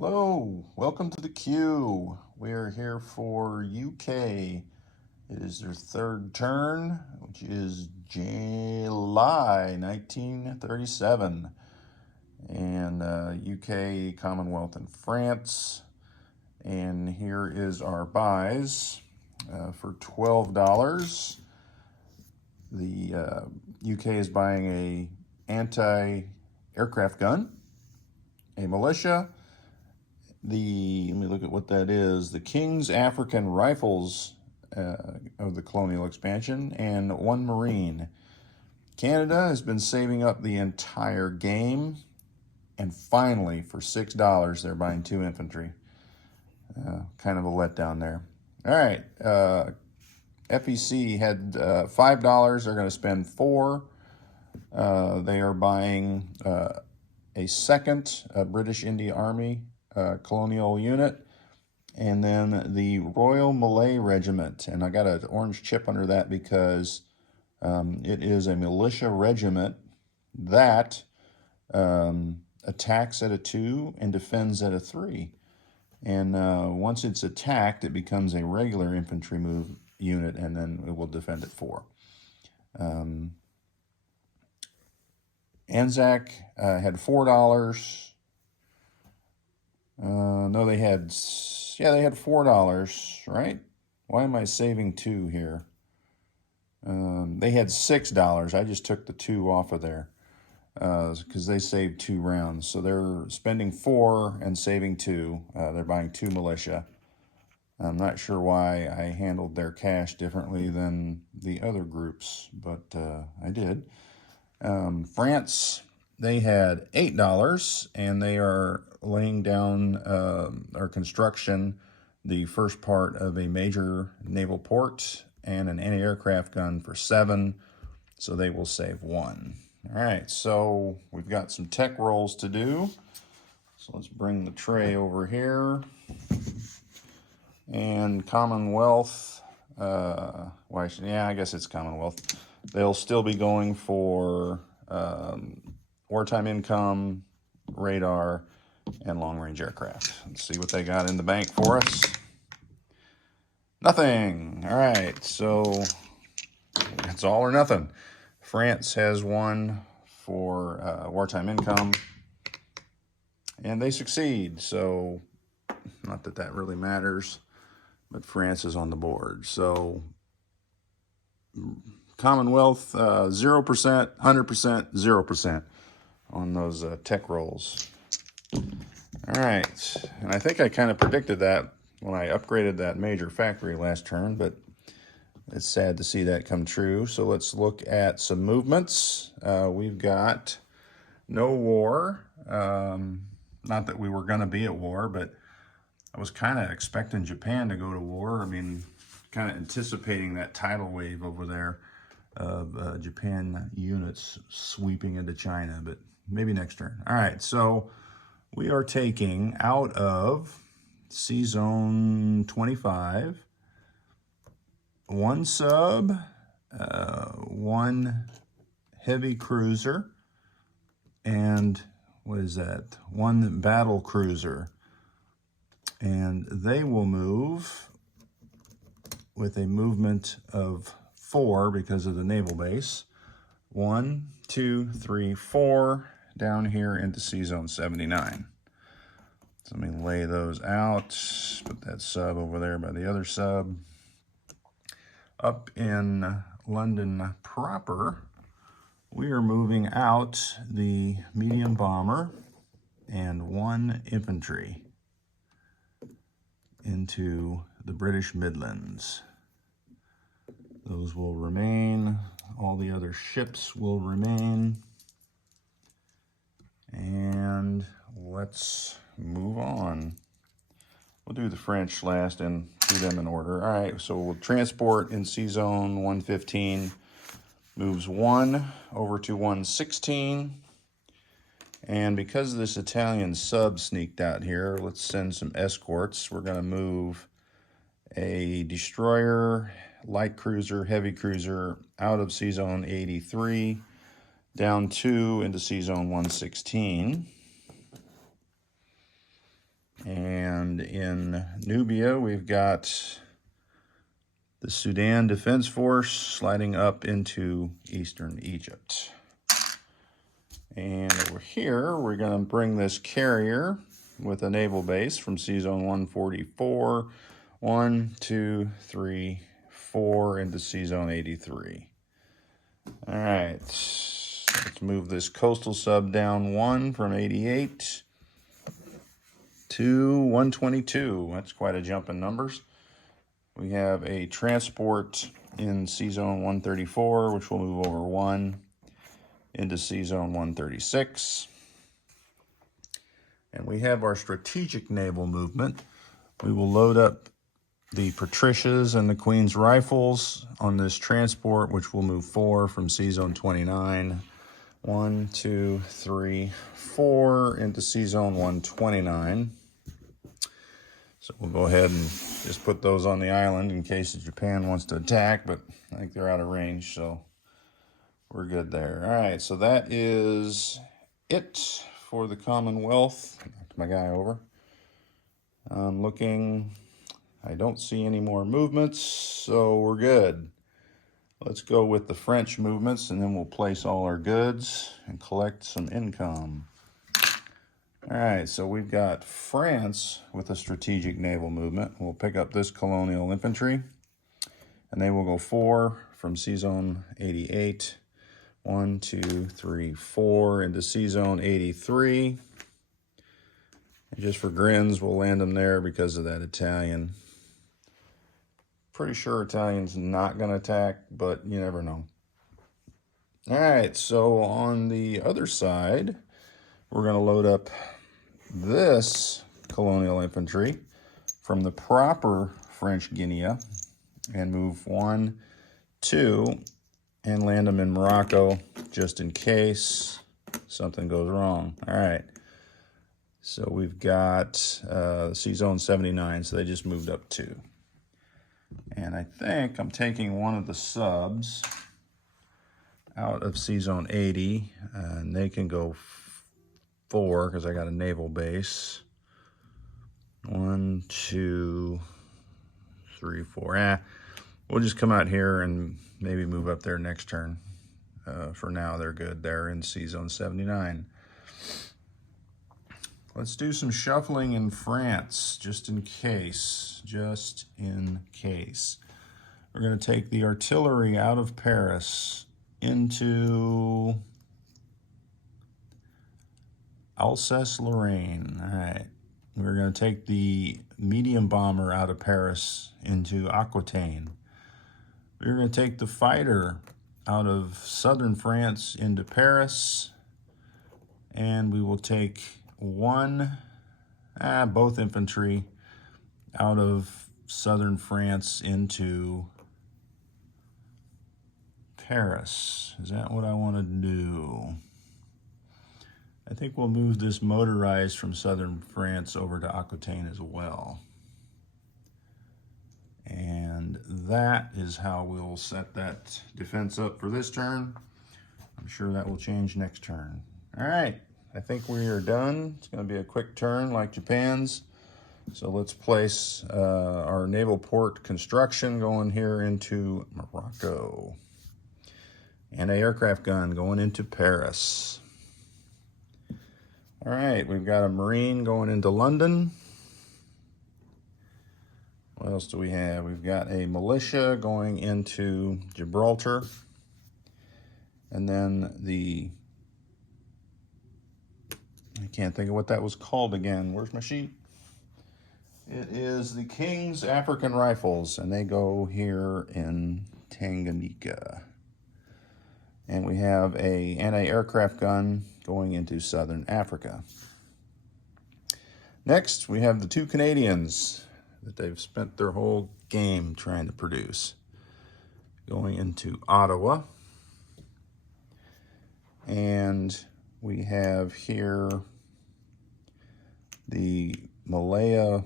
Hello, welcome to the queue. We are here for UK. It is their third turn, which is July 1937. And UK, Commonwealth, and France. And here is our buys for $12. The UK is buying a anti-aircraft gun, a militia. Let me look at what that is. The King's African Rifles of the colonial expansion, and one Marine. Canada has been saving up the entire game, and finally, for $6, they're buying 2 infantry. Kind of a letdown there. All right, FEC had $5. They're going to spend 4. They are buying a second British India Army colonial unit, and then the Royal Malay Regiment. And I got an orange chip under that because it is a militia regiment that attacks at a 2 and defends at a 3. And once it's attacked, it becomes a regular infantry move unit, and then it will defend at 4. Anzac had $4. No, they had $4, right? Why am I saving 2 here? They had $6. I just took the 2 off of there because they saved 2 rounds. So they're spending 4 and saving 2. They're buying 2 militia. I'm not sure why I handled their cash differently than the other groups, but I did. France, they had $8, and they are laying down or construction the first part of a major naval port and an anti-aircraft gun for $7, so they will save 1. All right, so we've got some tech rolls to do. So let's bring the tray over here. And Commonwealth, I guess it's Commonwealth. They'll still be going for wartime income, radar, and long-range aircraft. Let's see what they got in the bank for us. Nothing. All right, so it's all or nothing. France has 1 for wartime income, and they succeed. So not that that really matters, but France is on the board. So Commonwealth, 0%, 100%, 0% on those tech rolls. All right, and I think I kind of predicted that when I upgraded that major factory last turn, but it's sad to see that come true. So let's look at some movements. We've got no war. Not that we were going to be at war, but I was kind of expecting Japan to go to war. I mean, kind of anticipating that tidal wave over there of Japan units sweeping into China, but maybe next turn. All right, so we are taking out of C-Zone 25 1 sub, 1 heavy cruiser, and what is that? 1 battle cruiser. And they will move with a movement of 4 because of the naval base. 1, 2, 3, 4 down here into C-Zone 79. So let me lay those out. Put that sub over there by the other sub. Up in London proper, we are moving out the medium bomber and 1 infantry into the British Midlands. Those will remain. All the other ships will remain. And let's move on. We'll do the French last and do them in order. All right, so we'll transport in C-Zone 115. Moves 1 over to 116. And because this Italian sub sneaked out here, let's send some escorts. We're going to move a destroyer, light cruiser, heavy cruiser out of C-Zone 83, down 2 into C-Zone 116. And in Nubia, we've got the Sudan Defense Force sliding up into eastern Egypt. And over here, we're going to bring this carrier with a naval base from C-Zone 144, 1, 2, 3, 4 into C-Zone 83. All right, let's move this coastal sub down 1 from 88 to 122. That's quite a jump in numbers. We have a transport in C-Zone 134, which will move over 1 into C-Zone 136. And we have our strategic naval movement. We will load up the Patricias and the Queen's Rifles on this transport, which will move 4 from C-Zone 29. 1, 2, 3, 4 into C-Zone 129. So we'll go ahead and just put those on the island in case Japan wants to attack, but I think they're out of range, so we're good there. All right, so that is it for the Commonwealth. Knocked my guy over. I'm looking, I don't see any more movements, so we're good. Let's go with the French movements, and then we'll place all our goods and collect some income. All right, so we've got France with a strategic naval movement. We'll pick up this colonial infantry, and they will go 4 from C-Zone 88. 1, 2, 3, 4 into C-Zone 83. And just for grins, we'll land them there because of that Italian. Pretty sure Italian's not going to attack, but you never know. All right, so on the other side, we're going to load up this colonial infantry from the proper French Guinea and move 1, 2, and land them in Morocco just in case something goes wrong. All right. So we've got C-Zone 79, so they just moved up 2. And I think I'm taking one of the subs out of C-Zone 80, and they can go 4 because I got a naval base. 1, 2, 3, 4. We'll just come out here and maybe move up there next turn. For now, they're good. They're in C-Zone 79. Let's do some shuffling in France, just in case. Just in case. We're going to take the artillery out of Paris into Alsace-Lorraine. All right. We're going to take the medium bomber out of Paris into Aquitaine. We're going to take the fighter out of southern France into Paris. And we will take both infantry out of southern France into Paris. Is that what I want to do? I think we'll move this motorized from southern France over to Aquitaine as well. And that is how we'll set that defense up for this turn. I'm sure that will change next turn. All right, I think we are done. It's going to be a quick turn like Japan's. So let's place our naval port construction going here into Morocco. And an aircraft gun going into Paris. All right, we've got a Marine going into London. What else do we have? We've got a militia going into Gibraltar. And then I can't think of what that was called again. Where's my sheet? It is the King's African Rifles, and they go here in Tanganyika. And we have a anti-aircraft gun going into southern Africa. Next, we have the 2 Canadians that they've spent their whole game trying to produce, going into Ottawa. And we have here the Malaya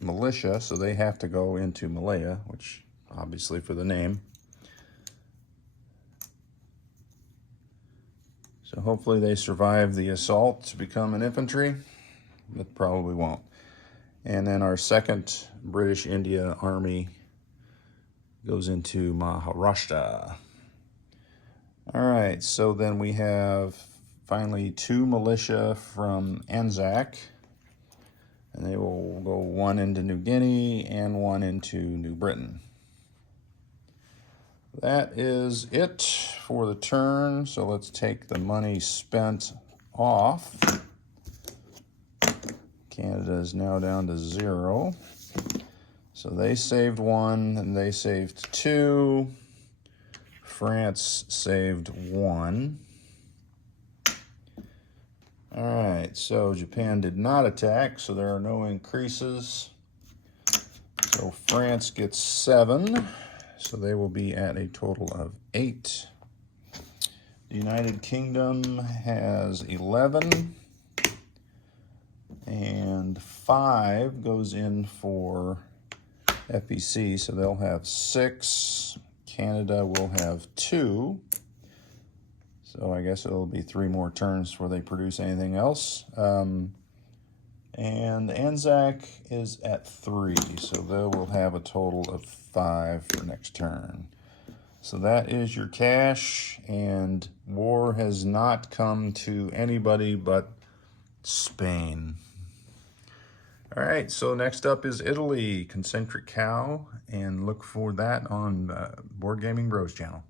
militia, so they have to go into Malaya, which obviously for the name. So hopefully they survive the assault to become an infantry. it probably won't. And then our second British India Army goes into Maharashtra. All right, so then we have finally 2 militia from Anzac, and they will go 1 into New Guinea and 1 into New Britain. That is it for the turn, so let's take the money spent off. Canada is now down to 0. So they saved 1, and they saved 2. France saved 1. All right, so Japan did not attack, so there are no increases. So France gets 7, so they will be at a total of 8. The United Kingdom has 11, and 5 goes in for FEC, so they'll have 6. Canada will have 2. So I guess it'll be 3 more turns before they produce anything else. And Anzac is at 3, so they will have a total of 5 for next turn. So that is your cash, and war has not come to anybody but Spain. All right, so next up is Italy, Concentric Cow, and look for that on Board Gaming Bros channel.